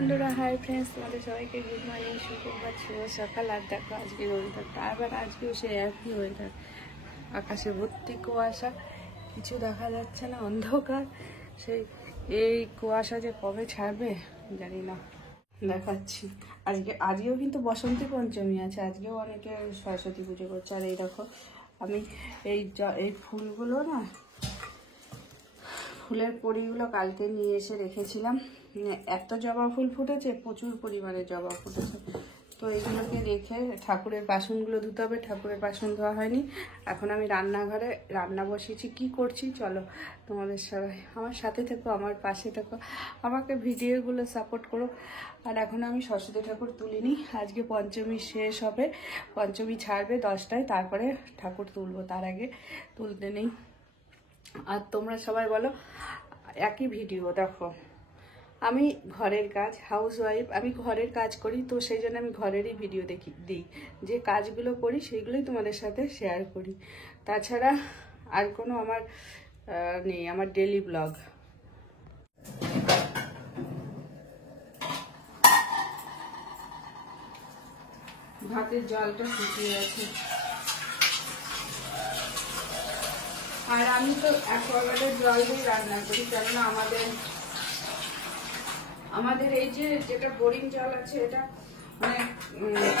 বন্ধুরা, hi friends, তোমাদের সবাইকে গুড মর্নিং, শুক্রবার ছিল সকাল। আর দেখো আজকে ওয়েদারটা, আবার আজকেও সে একই ওয়েদার, আকাশে ভর্তি কুয়াশা, কিছু দেখা যাচ্ছে না, অন্ধকার। সেই এই কুয়াশা যে কবে ছাড়বে জানি না। দেখাচ্ছি আজকেও কিন্তু বসন্তী পঞ্চমী আছে, আজকেও অনেকে সরস্বতী পুজো করছে। আর এই দেখো আমি এই ফুলগুলো না, ফুলের পরিগুলো কালকে নিয়ে এসে রেখেছিলাম। এত জবা ফুল ফুটেছে, প্রচুর পরিমাণে জবা ফুটেছে। তো এইগুলোকে রেখে ঠাকুরের বাসনগুলো ধুতে হবে, ঠাকুরের বাসন ধোয়া হয়নি। এখন আমি রান্নাঘরে রান্না বসিয়েছি। কি করছি চলো, তোমাদের সবাই আমার সাথে থেকো, আমার পাশে থেকো, আমাকে ভিডিওগুলো সাপোর্ট করো। আর এখন আমি সরস্বতী ঠাকুর তুলিনি, আজকে পঞ্চমী শেষ হবে, পঞ্চমী ছাড়বে 10টায়, তারপরে ঠাকুর তুলবো, তার আগে তুলতে নেই। আর তোমরা সবাই বলো, একই ভিডিও দেখো। আমি ঘরের কাজ, হাউস ওয়াইফ, আমি ঘরের কাজ করি, তো সেই জন্য আমি ঘরেরই ভিডিও দিই। যে কাজগুলো করি সেইগুলোই তোমাদের সাথে শেয়ার করি। তাছাড়া আর কোনো আমার নেই, আমার ডেলি ব্লগ। ভাতের জলটা ফুটিয়ে আছে। আর আমি তো অ্যাকোয়াগার্ডের জল দিয়ে রান্না করি, কেননা আমাদের এই যেটা বোরিং জল আছে, এটা মানে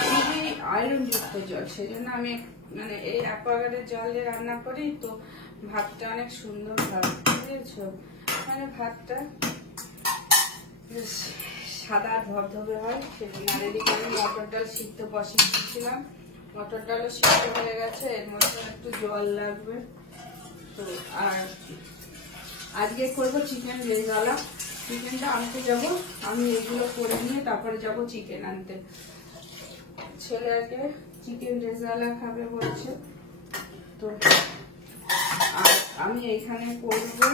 খুবই আয়রনযুক্ত জল, সেই জন্য আমি মানে এই অ্যাকোয়াগার্ডের জল দিয়ে রান্না করি। তো ভাতটা অনেক সুন্দর হয়, বুঝেছো? মানে ভাতটা সাদা ধবধবে হয়। আর এদিকে আমি মটর ডাল সিদ্ধ বসিয়েছিলাম, মটর ডালও সিদ্ধ হয়ে গেছে, এর মধ্যে একটু জল লাগবে। তো আর আজকে করবো চিকেন রেজালা। চিকেনটা আনতে যাব, আমি এগুলো করে নিয়ে তারপরে যাব চিকেন আনতে। ছেলেকে চিকেন রেজালা খাবে বলছে। তো আর আমি এইখানে করবো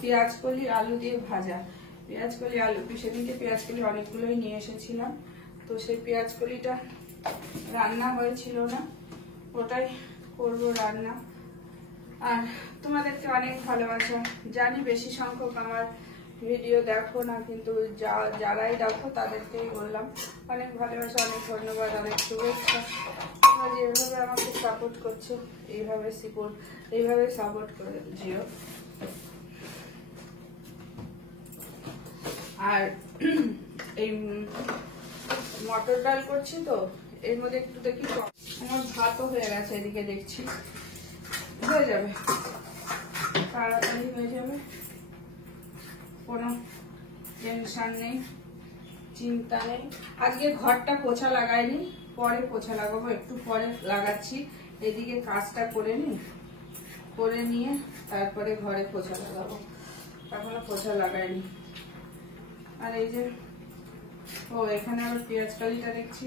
পেঁয়াজ কলি আলু দিয়ে ভাজা। পেঁয়াজ কলি আলু, সেদিনকে পেঁয়াজ কলি অনেকগুলোই নিয়ে এসেছিলাম, তো সেই পেঁয়াজ কলিটা রান্না হয়েছিল না, ওটাই করবো রান্না। আর তোমাদেরকে অনেক ভালোবাসা, জানি বেশি সংখ্যক আমার ভিডিও দেখো না, কিন্তু যারাই দেখো তাদেরকেই বললাম অনেক ভালোবাসা, অনেক ধন্যবাদ, অনেক শুভেচ্ছা। তোমরা যেভাবে আমাকে সাপোর্ট করছো এইভাবে সাপোর্ট করে যেও। আর এই মটর ডাল করছি, তো এর মধ্যে একটু দেখি আমার ভাতও হয়ে গেছে, এদিকে দেখছি হয়ে যাবে, তাড়াতাড়ি হয়ে যাবে, কোনো টেনশন নেই, চিন্তা নেই। আজকে ঘরটা পোছা লাগাইনি, পরে পোছা লাগাবো, একটু পরে লাগাচ্ছি। এদিকে কাজটা করে নিয়ে তারপরে ঘরে পোছা লাগাবো, এখনো পোছা লাগাইনি। আর এই যে এখানে আবার পেঁয়াজ কালিটা দেখছি,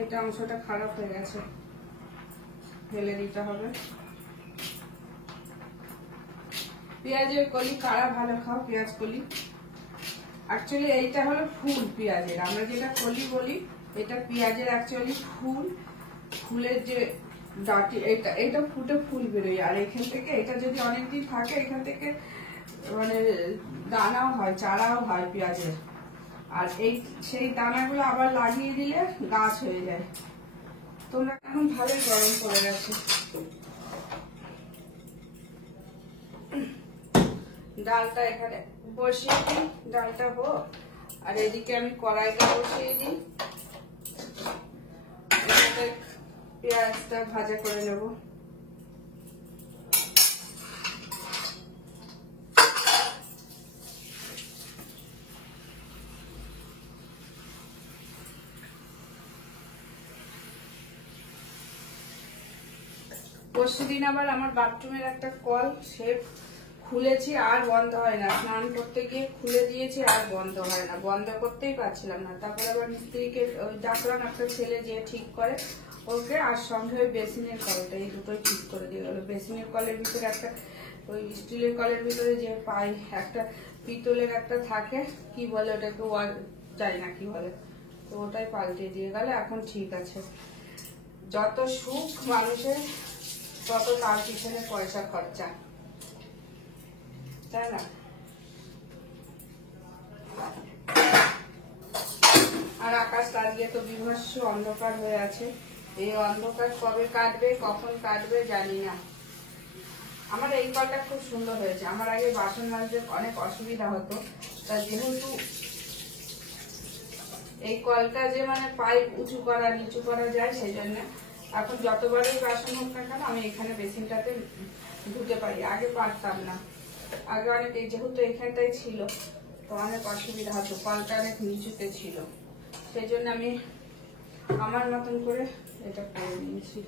এটা অংশটা খারাপ হয়ে গেছে, ফেলে দিতে হবে। পেঁয়াজের কলি কারা ভালো খাও? পেঁয়াজ কলি অ্যাকচুয়ালি এইটা হলো ফুল পেঁয়াজের, আমরা যেটা কলি বলি, এটা পেঁয়াজের অ্যাকচুয়ালি ফুলের যে ডাটি, এটা ফুটে ফুল বেরোয়। আর এখান থেকে এটা যদি অনেকদিন থাকে, এখান থেকে মানে দানাও হয়, চারাও হয় পেঁয়াজের। আর সেই দানাগুলো আবার লাগিয়ে দিলে গাছ হয়ে যায়। তোমরা এখন ভালোই গরম পড়ে গেছে। ডালটা এখানে বসিয়ে দিই, ডালটা হোক, আর এদিকে আমি কড়াইটা বসিয়ে দিই, পেঁয়াজটা ভাজা করে নেব। পরশুদিন আবার আমার বাথরুমের একটা কল সে খুলেছি, আর বন্ধ হয় না, স্নান করতে গিয়ে খুলে দিয়েছি, আর বন্ধ হয় না, বন্ধ করতেই পারছিলাম না। তারপরে আবার মিস্ত্রিকে ডাকলাম, একটা ছেলে যে ঠিক করে ওকে, আর সঙ্গে ওই বেসিনের কলটা, এই দুটোই ঠিক করে দিয়ে গেলো। বেসিনের কলের ভিতরে একটা, ওই স্টিলের কলের ভিতরে যে পাই একটা পিতলের একটা থাকে, কি বলে ওটাকে, জানি না কি বলে, তো ওটাই পাল্টে দিয়ে গেলে, এখন ঠিক আছে। যত সুখ মানুষের, তত তার পিছনে পয়সা খরচা, তাই না? আর আকাশটা আজকে তো বিভৎস অন্ধকার হয়ে আছে। এই অন্ধকার কবে কাটবে, কখন কাটবে জানি না। আমার এই কলটা খুব সুন্দর হয়েছে। আমার আগে বাসন মাজতে অনেক অসুবিধা হতো, তা যেহেতু এই কলটা যে মানে পাইপ উঁচু করা নিচু করা যায়, সেই জন্য এখন যতবারই বাসন হোক না কেন আমি এখানে বেসিনটাতে ধুতে পারি। আগে পারতাম না, আগে অনেক যেহেতু এখানটাই ছিল তো অনেক অসুবিধা হতো, কলটা অনেক নিচুতে ছিল, সেই জন্য আমি আমার মতন করে এটা করে নিয়েছি।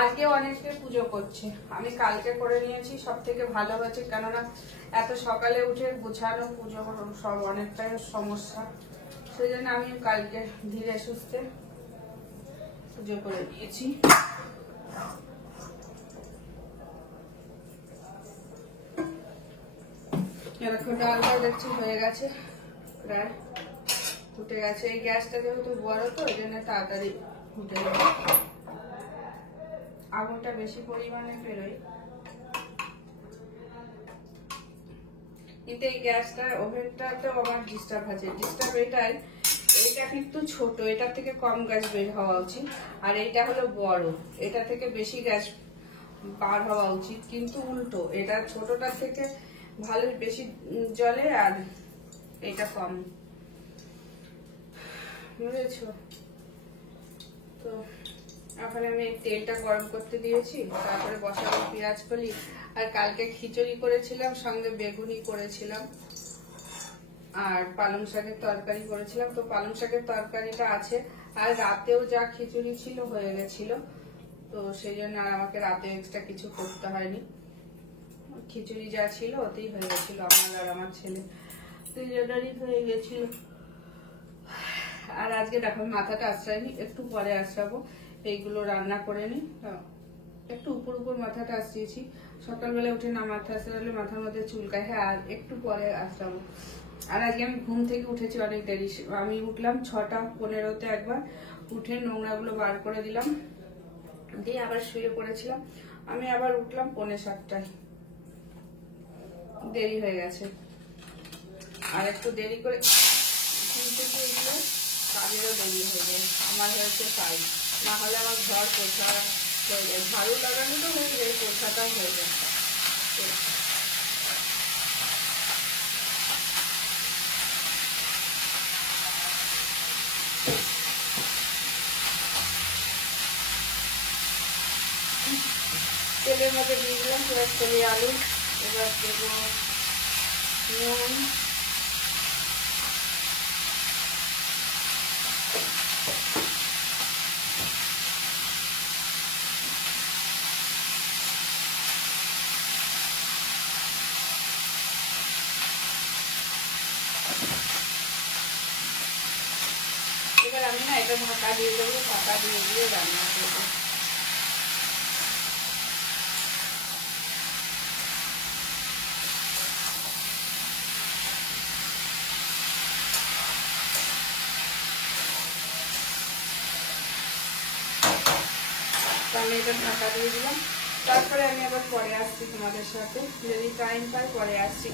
আজকে অনেকে পুজো করছে, আমি কালকে করে নিয়েছি, সব থেকে ভালো হয়েছে। কেননা এত সকালে উঠে গুছানো পুজো সব অনেকটাই সমস্যা, সেই জন্য আমি কালকে ধীরে সুস্থে পুজো করে নিয়েছি। এরকম ডালটা দেখছি হয়ে গেছে, প্রায় ফুটে গেছে। এই গ্যাসটা যেহেতু বড় তো ওই জন্য তাড়াতাড়ি ফুটে যাবে, আগুনটা বেশি পরিমাণে বেরোয়। কিন্তু এই গ্যাসটা ওভেনটাতেও আমার ডিস্টার্ব আছে। ডিস্টার্ব এটাই, এটা কিন্তু ছোট, এটার থেকে কম গ্যাস বের হওয়া উচিত, আর এইটা হলো বড়, এটা থেকে বেশি গ্যাস বার হওয়া উচিত, কিন্তু উল্টো, এটা ছোটটার থেকে ভালো বেশি জ্বলে আর এটা কম, বুঝেছ? তো এখন আমি তেলটা গরম করতে দিয়েছি, তারপরে বসাবো পেঁয়াজ কলি। আর কালকে খিচুড়ি করেছিলাম, সঙ্গে বেগুনি করেছিলাম, আর পালং শাকের তরকারি করেছিলাম। তো পালং শাকের তরকারিটা আছে, আর রাতেও যা খিচুড়ি ছিল হয়ে গেছিল, তো সেই জন্য আর আমাকে রাতে এক্সট্রা কিছু করতে হয়নি। খিচুড়ি যা ছিল ওতেই হয়ে গেছিল, আমার আর আমার ছেলে দুজনেরই হয়ে গেছিল। আর আজকে দেখো মাথাটা আশ্রায়নি, একটু পরে আশ্রাবো। এইগুলো রান্না করে নি, একটু উপর উপর মাথাটা আসিয়েছি। সকালবেলা উঠে না মাথা আসলে মাথার মধ্যে চুলকায়। হ্যাঁ, আর একটু পরে আসরাবো। আর আজকে আমি ঘুম থেকে উঠেছি অনেক দেরি, আমি উঠলাম 6:15-তে, একবার উঠে নোংরাগুলো বার করে দিলাম, দিয়ে আবার শুয়ে পড়েছিলাম। আমি আবার উঠলাম 6:45-টায়, দেরি হয়ে গেছে। আর একটু দেরি করে ঘুম থেকে উঠলে কাজেরও দেরি হয়ে যায়, আমার হয়েছে তাই। না হলে আমার ঘর পোছা হয়ে যায়, ঝাড়ু লাগানো তো হয়ে যায়, পোছাটাও হয়ে যায়। তেলের মধ্যে দিয়ে দিলাম পেঁয়াজ কলি আলু, এবার দেবো নুন, এবার আমি না এটা ঢাকা দিয়ে দেবো, ঢাকা দিয়ে দিয়ে রান্না করবো। আমি এটা ঢাকা দিয়ে দিলাম, তারপরে আমি আবার পরে আসছি তোমাদের সাথে, যদি টাইম পাই পরে আসছি।